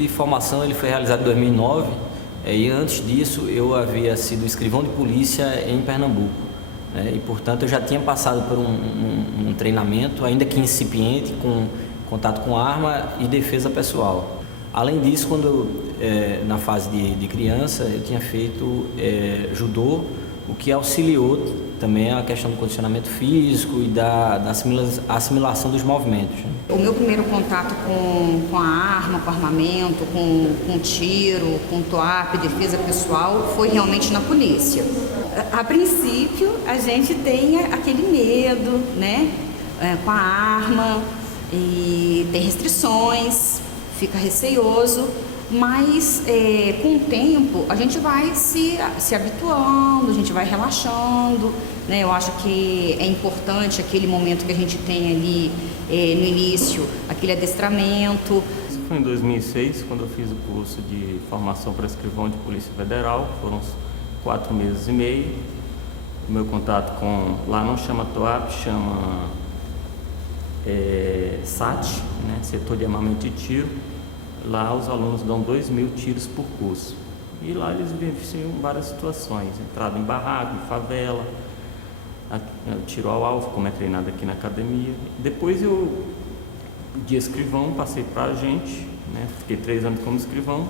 de formação ele foi realizado em 2009 e antes disso eu havia sido escrivão de polícia em Pernambuco, né? E portanto eu já tinha passado por um treinamento, ainda que incipiente, com contato com arma e defesa pessoal. Além disso, na fase de criança, eu tinha feito judô, o que auxiliou também a questão do condicionamento físico e da assimilação dos movimentos. O meu primeiro contato com a arma, com armamento, com tiro, com TOAP, defesa pessoal, foi realmente na polícia. A princípio, a gente tem aquele medo, né, com a arma, e tem restrições, fica receoso, mas com o tempo a gente vai se habituando, a gente vai relaxando, né? Eu acho que é importante aquele momento que a gente tem ali no início, aquele adestramento. Isso foi em 2006, quando eu fiz o curso de formação para escrivão de Polícia Federal, foram uns 4 meses e meio. O meu contato lá não chama TOAP, chama SAT, né? Setor de Armamento e Tiro. Lá os alunos dão 2.000 tiros por curso. E lá eles vivenciam várias situações, entrada em barraco, em favela, tiro ao alvo, como é treinado aqui na academia. Depois eu, de escrivão, passei para agente, né? Fiquei 3 anos como escrivão,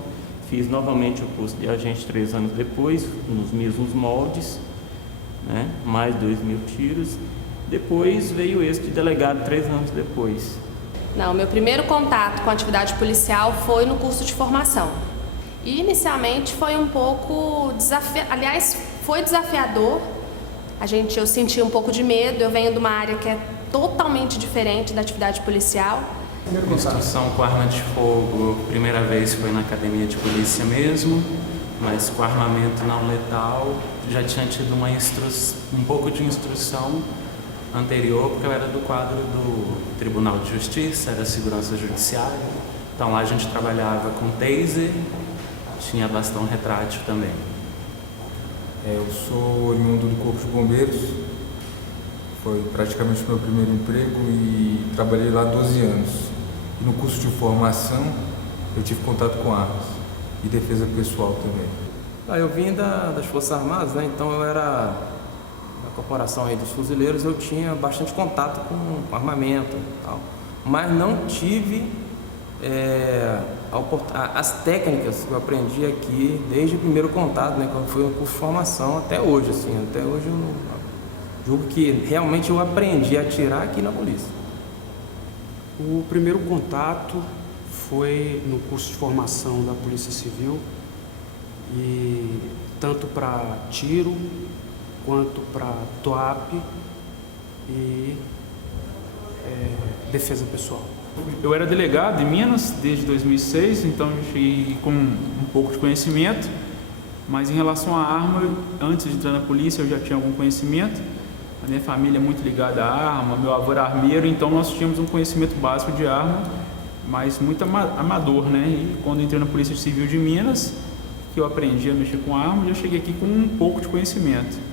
fiz novamente o curso de agente 3 anos depois, nos mesmos moldes, né? Mais 2.000 tiros. Depois veio esse de delegado 3 anos depois. Não, meu primeiro contato com a atividade policial foi no curso de formação. E inicialmente foi um pouco foi desafiador. Eu senti um pouco de medo, eu venho de uma área que é totalmente diferente da atividade policial. Instrução com arma de fogo, primeira vez foi na academia de polícia mesmo, mas com armamento não letal já tinha tido um pouco de instrução anterior, porque eu era do quadro do Tribunal de Justiça, era segurança judiciária, então lá a gente trabalhava com taser, tinha bastão retrátil também. Eu sou oriundo do Corpo de Bombeiros, foi praticamente o meu primeiro emprego e trabalhei lá 12 anos. E no curso de formação eu tive contato com armas e defesa pessoal também. Eu vim das Forças Armadas, né? Então eu era corporação aí dos fuzileiros, eu tinha bastante contato com armamento e tal, mas não tive as técnicas que eu aprendi aqui desde o primeiro contato, né, quando foi um curso de formação até hoje, assim, até hoje eu julgo que realmente eu aprendi a atirar aqui na polícia. O primeiro contato foi no curso de formação da Polícia Civil, e tanto para tiro quanto para TOAP e defesa pessoal. Eu era delegado em Minas desde 2006, então eu cheguei com um pouco de conhecimento, mas em relação à arma, antes de entrar na polícia eu já tinha algum conhecimento. A minha família é muito ligada à arma, meu avô era armeiro, então nós tínhamos um conhecimento básico de arma, mas muito amador, né? E quando entrei na Polícia Civil de Minas, que eu aprendi a mexer com arma, eu cheguei aqui com um pouco de conhecimento.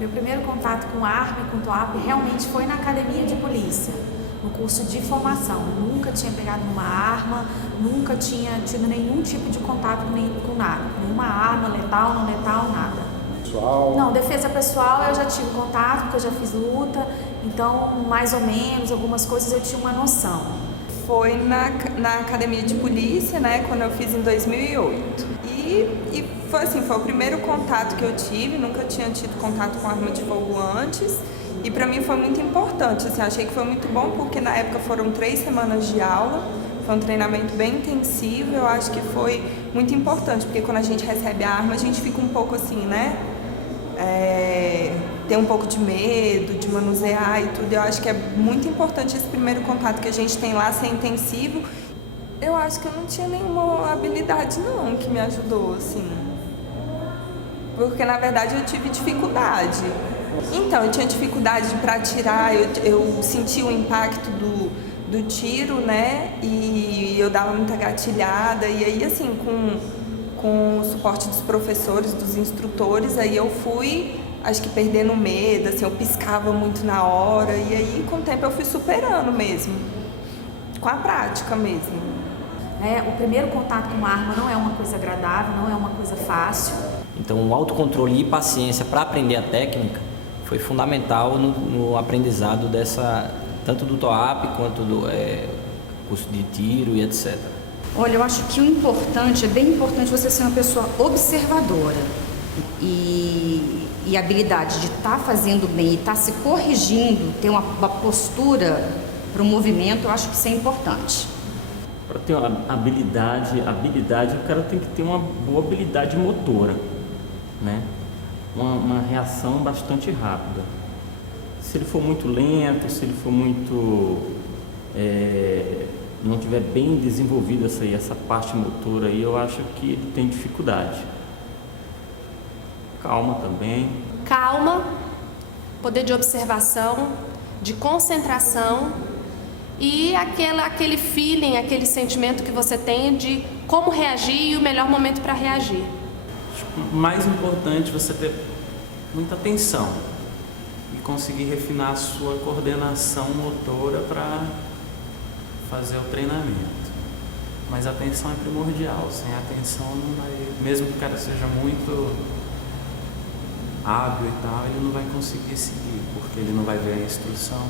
Meu primeiro contato com arma e com TOAP realmente foi na academia de polícia, no curso de formação. Eu nunca tinha pegado numa arma, nunca tinha tido nenhum tipo de contato com nada. Nenhuma arma, letal, não letal, nada. Pessoal? Não, defesa pessoal eu já tive contato, porque eu já fiz luta, então mais ou menos, algumas coisas eu tinha uma noção. Foi na academia de polícia, né, quando eu fiz em 2008. E foi assim, foi o primeiro contato que eu tive, nunca tinha tido contato com arma de fogo antes. E para mim foi muito importante, assim, achei que foi muito bom porque na época foram 3 semanas de aula, foi um treinamento bem intensivo, eu acho que foi muito importante, porque quando a gente recebe a arma a gente fica um pouco assim, né, tem um pouco de medo, de manusear e tudo, eu acho que é muito importante esse primeiro contato que a gente tem lá ser intensivo. Eu acho que eu não tinha nenhuma habilidade não que me ajudou, assim, porque na verdade eu tive dificuldade. Então, eu tinha dificuldade para atirar, eu senti o impacto do tiro, né, e eu dava muita gatilhada, e aí, assim, com o suporte dos professores, dos instrutores, aí eu fui, acho que perdendo medo, assim, eu piscava muito na hora, e aí, com o tempo, eu fui superando mesmo, com a prática mesmo. né? O primeiro contato com arma não é uma coisa agradável, não é uma coisa fácil. Então, o autocontrole e paciência para aprender a técnica foi fundamental no aprendizado tanto do TOAP quanto do curso de tiro e etc. Olha, eu acho que o importante, é bem importante você ser uma pessoa observadora e a habilidade de estar fazendo bem e estar se corrigindo, ter uma postura para o movimento, eu acho que isso é importante. Para ter uma habilidade, o cara tem que ter uma boa habilidade motora, né? Uma reação bastante rápida. Se ele for muito lento, se ele for muito não tiver bem desenvolvida essa parte motora aí, eu acho que ele tem dificuldade. Calma também. Calma, poder de observação, de concentração e aquele feeling, aquele sentimento que você tem de como reagir e o melhor momento para reagir. Mais importante você ter muita atenção e conseguir refinar a sua coordenação motora para fazer o treinamento. Mas a atenção é primordial, sem atenção não vai, mesmo que o cara seja muito hábil e tal, ele não vai conseguir seguir, porque ele não vai ver a instrução.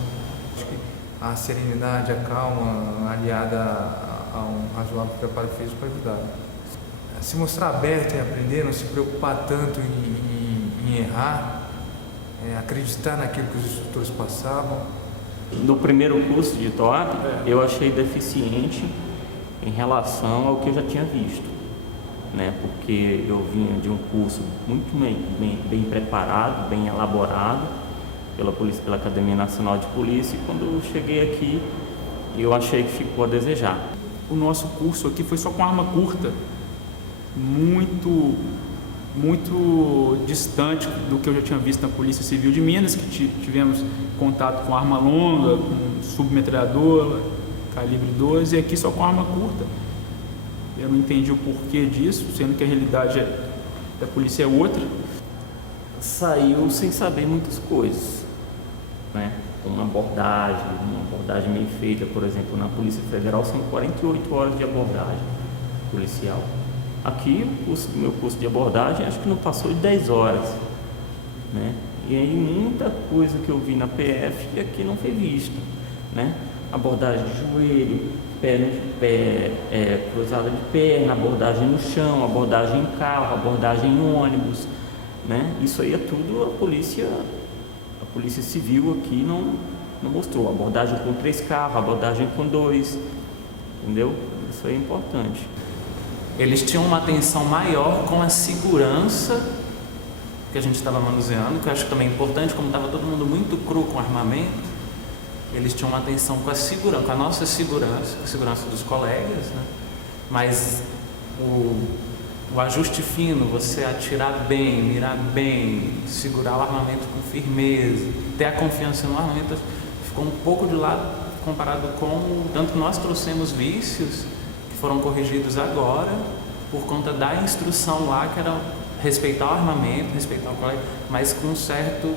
Acho que a serenidade, a calma, aliada a um razoável preparo físico para ajudar. Se mostrar aberto em aprender, não se preocupar tanto em errar, acreditar naquilo que os instrutores passavam. No primeiro curso de TOAP, eu achei deficiente em relação ao que eu já tinha visto, né? Porque eu vinha de um curso muito bem preparado, bem elaborado pela Academia Nacional de Polícia, e quando eu cheguei aqui, eu achei que ficou a desejar. O nosso curso aqui foi só com arma curta, muito distante do que eu já tinha visto na Polícia Civil de Minas, que tivemos contato com arma longa, com submetralhadora, calibre 12, e aqui só com arma curta. Eu não entendi o porquê disso, sendo que a realidade da polícia é outra. Saiu sem saber muitas coisas, né? Uma abordagem bem feita, por exemplo, na Polícia Federal são 48 horas de abordagem policial. Aqui, o meu curso de abordagem, acho que não passou de 10 horas, né? E aí muita coisa que eu vi na PF aqui não foi vista, né? Abordagem de joelho, cruzada de perna, abordagem no chão, abordagem em carro, abordagem em ônibus, né? Isso aí é tudo a Polícia Civil aqui não mostrou. Abordagem com 3 carros, abordagem com 2, entendeu? Isso aí é importante. Eles tinham uma atenção maior com a segurança que a gente estava manuseando, que eu acho que também é importante, como estava todo mundo muito cru com armamento, eles tinham uma atenção com a segurança, com a nossa segurança, com a segurança dos colegas, né? Mas o ajuste fino, você atirar bem, mirar bem, segurar o armamento com firmeza, ter a confiança no armamento, ficou um pouco de lado comparado com tanto que nós trouxemos vícios que foram corrigidos agora por conta da instrução lá, que era respeitar o armamento, respeitar o colega, mas com um certo,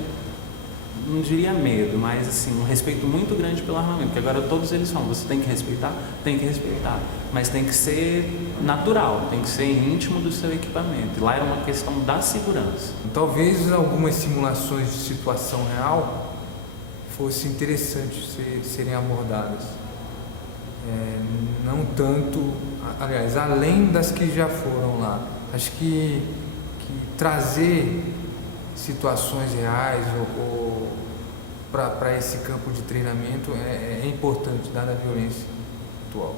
não diria medo, mas assim, um respeito muito grande pelo armamento, porque agora todos eles falam, você tem que respeitar, mas tem que ser natural, tem que ser íntimo do seu equipamento. Lá era uma questão da segurança. Talvez algumas simulações de situação real fosse interessante serem abordadas. Não tanto, aliás, além das que já foram lá. Acho que trazer situações reais ou para esse campo de treinamento é importante, dada a violência atual.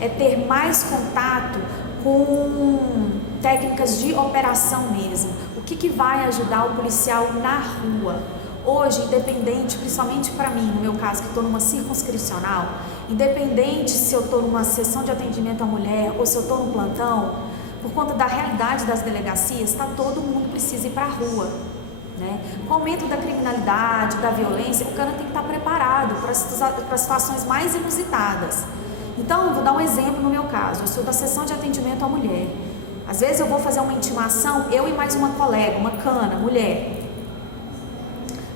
É ter mais contato com técnicas de operação mesmo. O que vai ajudar o policial na rua? Hoje, independente, principalmente para mim, no meu caso, que estou numa circunscricional, independente se eu estou numa sessão de atendimento à mulher ou se eu estou no plantão, por conta da realidade das delegacias, todo mundo precisa ir para a rua, né? Com o aumento da criminalidade, da violência, o cara tem que estar preparado para situações mais inusitadas. Então, vou dar um exemplo no meu caso. Eu sou da sessão de atendimento à mulher. Às vezes eu vou fazer uma intimação, eu e mais uma colega, uma cana, mulher.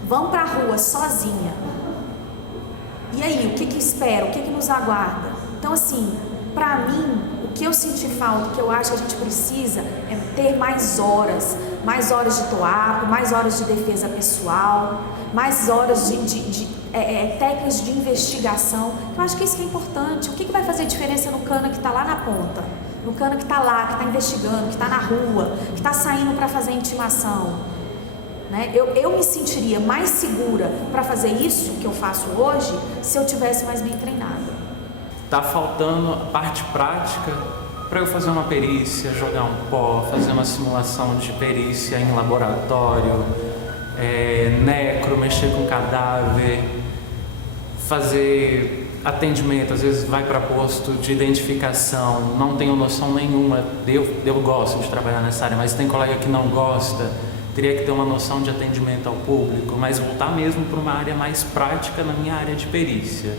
Vamos para a rua sozinha. E aí, o que espera? O que nos aguarda? Então, assim, Para mim, o que eu senti falta, o que eu acho que a gente precisa é ter mais horas de TOAP, mais horas de defesa pessoal, mais horas de técnicas de investigação. Eu acho que isso que é importante. O que vai fazer diferença no cana que está lá na ponta? No cana que está lá, que está investigando, que está na rua, que está saindo para fazer intimação? Né? Eu me sentiria mais segura para fazer isso que eu faço hoje se eu tivesse mais bem treinada. Tá faltando a parte prática para eu fazer uma perícia, jogar um pó, fazer uma simulação de perícia em laboratório, necro, mexer com cadáver, fazer atendimento, às vezes vai para posto de identificação, não tenho noção nenhuma, eu gosto de trabalhar nessa área, mas tem colega que não gosta, teria que ter uma noção de atendimento ao público, mas voltar mesmo para uma área mais prática na minha área de perícia,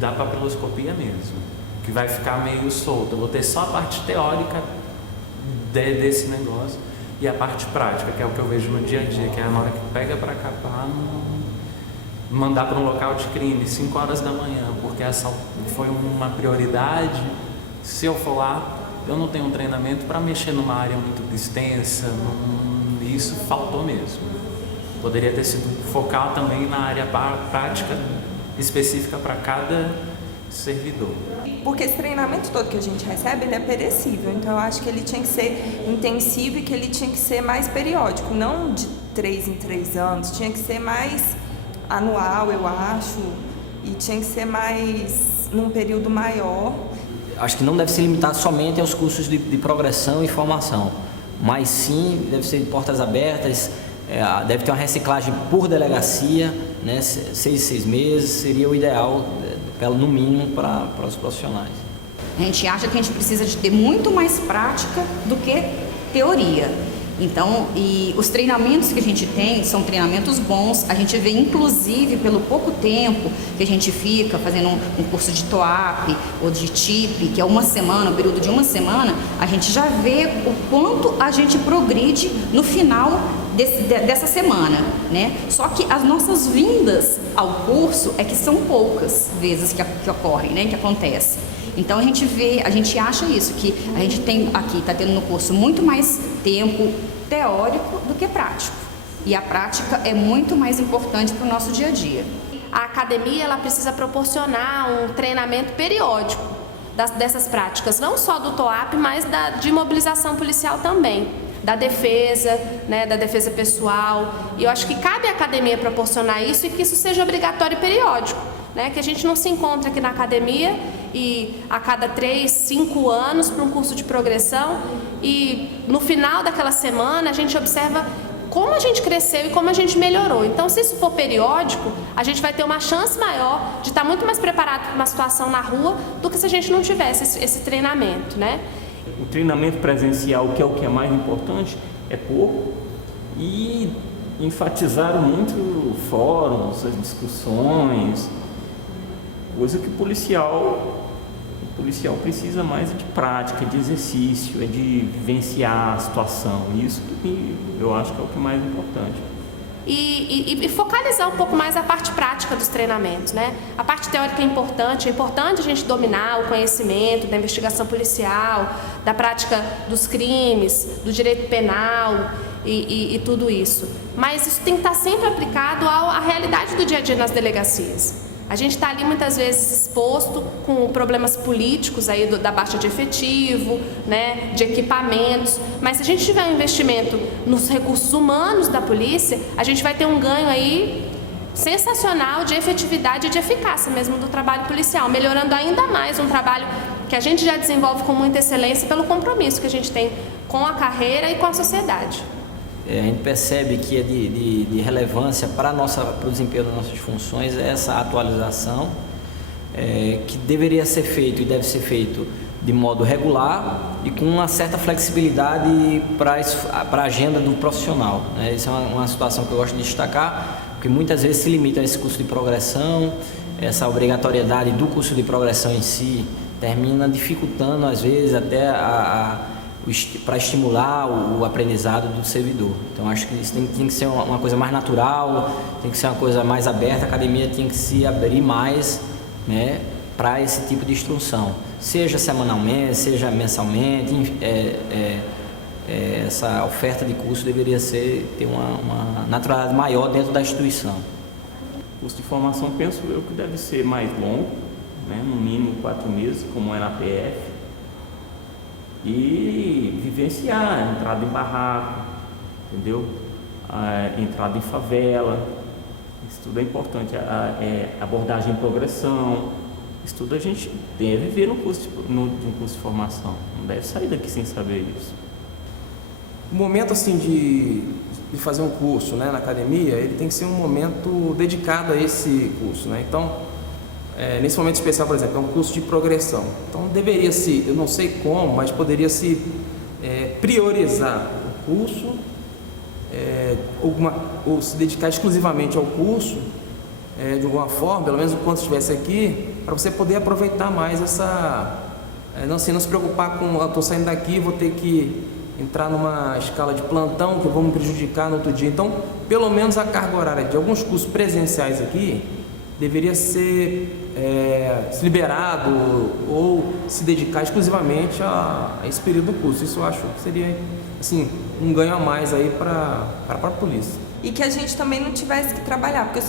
da papiloscopia mesmo, que vai ficar meio solto. Eu vou ter só a parte teórica desse negócio e a parte prática, que é o que eu vejo no dia a dia, que é na hora que pega para capar, mandar para um local de crime 5 horas da manhã, porque essa foi uma prioridade. Se eu for lá, eu não tenho um treinamento para mexer numa área muito extensa, isso faltou mesmo. Poderia ter sido focar também na área prática específica para cada servidor. Porque esse treinamento todo que a gente recebe, ele é perecível, então eu acho que ele tinha que ser intensivo e que ele tinha que ser mais periódico, não de 3 em 3 anos, tinha que ser mais anual, eu acho, e tinha que ser mais num período maior. Acho que não deve ser limitado somente aos cursos de progressão e formação, mas sim deve ser de portas abertas, deve ter uma reciclagem por delegacia, né? 6 meses seria o ideal, no mínimo, para os profissionais. A gente acha que a gente precisa de ter muito mais prática do que teoria. Então, e os treinamentos que a gente tem são treinamentos bons. A gente vê, inclusive, pelo pouco tempo que a gente fica fazendo um curso de TOAP ou de TIP, que é uma semana, um período de uma semana, a gente já vê o quanto a gente progride no final dessa semana, né? Só que as nossas vindas ao curso é que são poucas vezes que ocorrem, né? Que acontece. Então a gente acha isso, que a gente tem aqui, está tendo no curso muito mais tempo teórico do que prático. E a prática é muito mais importante para o nosso dia a dia. A academia ela precisa proporcionar um treinamento periódico dessas práticas, não só do TOAP, mas de mobilização policial também. Da defesa, né, da defesa pessoal. E eu acho que cabe à academia proporcionar isso e que isso seja obrigatório e periódico, né, que a gente não se encontre aqui na academia e a cada 3, 5 anos para um curso de progressão e no final daquela semana a gente observa como a gente cresceu e como a gente melhorou. Então, se isso for periódico, a gente vai ter uma chance maior de estar muito mais preparado para uma situação na rua do que se a gente não tivesse esse treinamento, né? O treinamento presencial, que é o que é mais importante, é pouco, e enfatizaram muito fóruns, as discussões, coisa que o policial precisa mais de prática, de exercício, de vivenciar a situação. Isso que eu acho que é o que é mais importante. E focalizar um pouco mais a parte prática dos treinamentos, né? A parte teórica é importante a gente dominar o conhecimento da investigação policial, da prática dos crimes, do direito penal e tudo isso. Mas isso tem que estar sempre aplicado à realidade do dia a dia nas delegacias. A gente está ali muitas vezes exposto com problemas políticos aí da baixa de efetivo, né, de equipamentos, mas se a gente tiver um investimento nos recursos humanos da polícia, a gente vai ter um ganho aí sensacional de efetividade e de eficácia mesmo do trabalho policial, melhorando ainda mais um trabalho que a gente já desenvolve com muita excelência pelo compromisso que a gente tem com a carreira e com a sociedade. A gente percebe que é de relevância para o desempenho das nossas funções essa atualização, que deveria ser feito e deve ser feito de modo regular e com uma certa flexibilidade para a agenda do profissional, né? Isso é uma situação que eu gosto de destacar, porque muitas vezes se limita a esse curso de progressão, essa obrigatoriedade do curso de progressão em si termina dificultando às vezes até para estimular o aprendizado do servidor. Então acho que isso tem que ser uma coisa mais natural, tem que ser uma coisa mais aberta, a academia tem que se abrir mais, né, para esse tipo de instrução. seja semanalmente, seja mensalmente. Essa oferta de curso deveria ter uma naturalidade maior dentro da instituição. O curso de formação, penso eu, que deve ser mais longo, né? No mínimo 4 meses, como é na PF, e vivenciar entrada em barraco, entendeu? Entrada em favela, isso tudo é importante, abordagem em progressão, isso tudo a gente deve ver no curso de um curso de formação, não deve sair daqui sem saber isso. O momento assim de fazer um curso, né, na academia, ele tem que ser um momento dedicado a esse curso, né? Então, nesse momento especial, por exemplo, é um curso de progressão. Então, deveria-se, eu não sei como, mas poderia-se priorizar o curso, ou se dedicar exclusivamente ao curso, de alguma forma, pelo menos enquanto estivesse aqui, para você poder aproveitar mais não se preocupar com, eu estou saindo daqui, vou ter que entrar numa escala de plantão que eu vou me prejudicar no outro dia. Então, pelo menos a carga horária de alguns cursos presenciais aqui deveria ser liberado ou se dedicar exclusivamente a esse período do curso. Isso eu acho que seria assim, um ganho a mais aí para a polícia. E que a gente também não tivesse que trabalhar, porque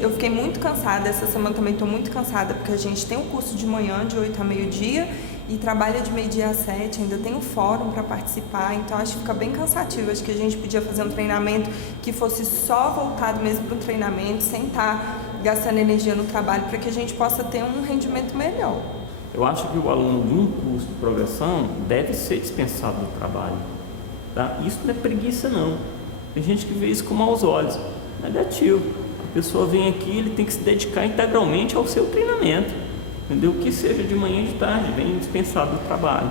eu fiquei muito cansada, essa semana também estou muito cansada, porque a gente tem um curso de manhã, de 8 a meio-dia, e trabalha de meio-dia a 7, ainda tem um fórum para participar, então acho que fica bem cansativo. Acho que a gente podia fazer um treinamento que fosse só voltado mesmo para o treinamento, sem estar gastando energia no trabalho, para que a gente possa ter um rendimento melhor. Eu acho que o aluno de um curso de progressão deve ser dispensado do trabalho, tá? Isso não é preguiça, não. Tem gente que vê isso com maus olhos. Negativo. A pessoa vem aqui, ele tem que se dedicar integralmente ao seu treinamento, entendeu? Que seja de manhã e de tarde, vem dispensado do trabalho.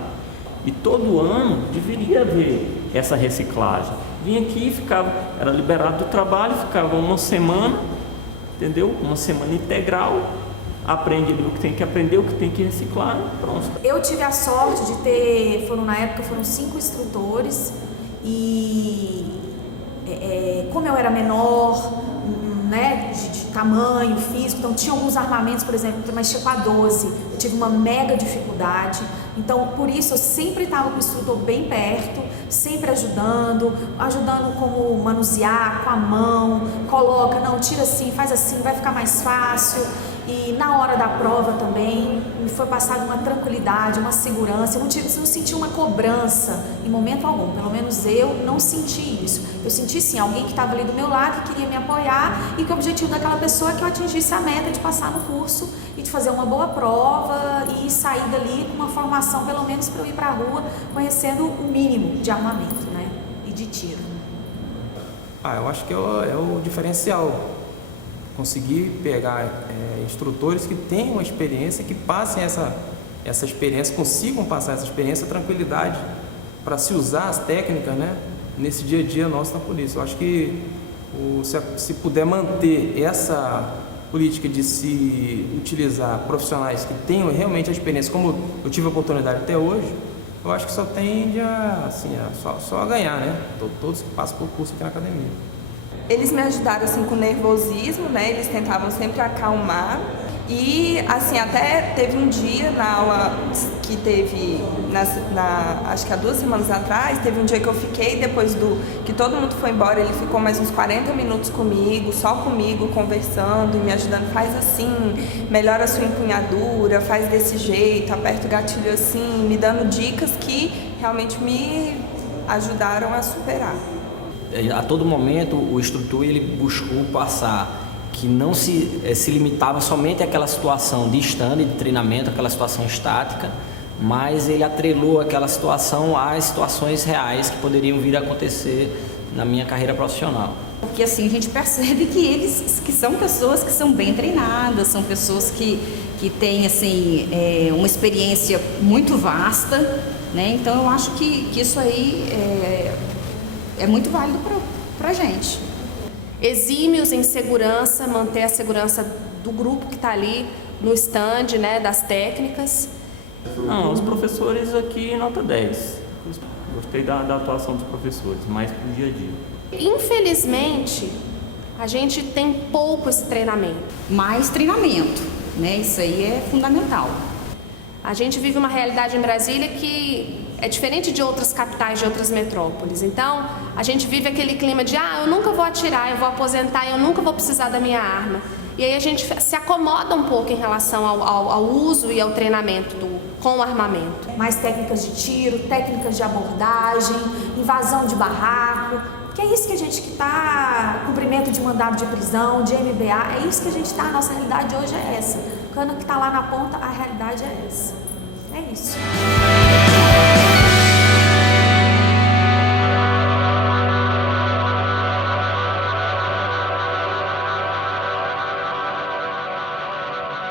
E todo ano deveria haver essa reciclagem. Vinha aqui, era liberado do trabalho, ficava uma semana, entendeu? Uma semana integral, aprende o que tem que aprender, o que tem que reciclar, pronto. Eu tive a sorte de ter, na época foram 5 instrutores e como eu era menor, né, de tamanho físico, então tinha alguns armamentos, por exemplo, mas tipo a 12, eu tive uma mega dificuldade, então por isso eu sempre estava com o instrutor bem perto, sempre ajudando como manusear com a mão, coloca, não, tira assim, faz assim, vai ficar mais fácil. E na hora da prova também me foi passada uma tranquilidade, uma segurança. Eu não senti uma cobrança em momento algum, pelo menos eu não senti isso. Eu senti sim, alguém que estava ali do meu lado, que queria me apoiar e que o objetivo daquela pessoa é que eu atingisse a meta de passar no curso e de fazer uma boa prova e sair dali com uma formação, pelo menos para eu ir para a rua conhecendo o mínimo de armamento, né, e de tiro. Eu acho que é o diferencial. Conseguir pegar instrutores que tenham uma experiência, que passem essa experiência, consigam passar essa experiência, tranquilidade, para se usar as técnicas, né, nesse dia a dia nosso na polícia. Eu acho que se puder manter essa política de se utilizar profissionais que tenham realmente a experiência, como eu tive a oportunidade até hoje, eu acho que só tende só a ganhar, né? Todos que passam por curso aqui na academia. Eles me ajudaram assim com nervosismo, né? Eles tentavam sempre acalmar. E assim, até teve um dia na aula que teve, acho que há 2 semanas atrás, teve um dia que eu fiquei, depois que todo mundo foi embora, ele ficou mais uns 40 minutos comigo, só comigo, conversando e me ajudando. Faz assim, melhora a sua empunhadura, faz desse jeito, aperta o gatilho assim, me dando dicas que realmente me ajudaram a superar. A todo momento o instrutor ele buscou passar que não se limitava somente àquela situação de stand, de treinamento, aquela situação estática, mas ele atrelou aquela situação às situações reais que poderiam vir a acontecer na minha carreira profissional. Porque assim a gente percebe que são pessoas que são bem treinadas, são pessoas que têm assim, uma experiência muito vasta, né? Então eu acho que isso aí é muito válido para a gente. Exímios em segurança, manter a segurança do grupo que está ali no stand, né, das técnicas. Não, os professores aqui nota 10. Gostei da atuação dos professores, mais pro dia a dia. Infelizmente, a gente tem pouco esse treinamento. Mais treinamento, né? Isso aí é fundamental. A gente vive uma realidade em Brasília que é diferente de outras capitais, de outras metrópoles. Então, a gente vive aquele clima de eu nunca vou atirar, eu vou aposentar, eu nunca vou precisar da minha arma. E aí a gente se acomoda um pouco em relação ao uso e ao treinamento com o armamento. Mais técnicas de tiro, técnicas de abordagem, invasão de barraco, que é isso que a gente que está, cumprimento de mandado de prisão, de MBA, é isso que a gente está, a nossa realidade hoje é essa. O cano que está lá na ponta, a realidade é essa. É isso.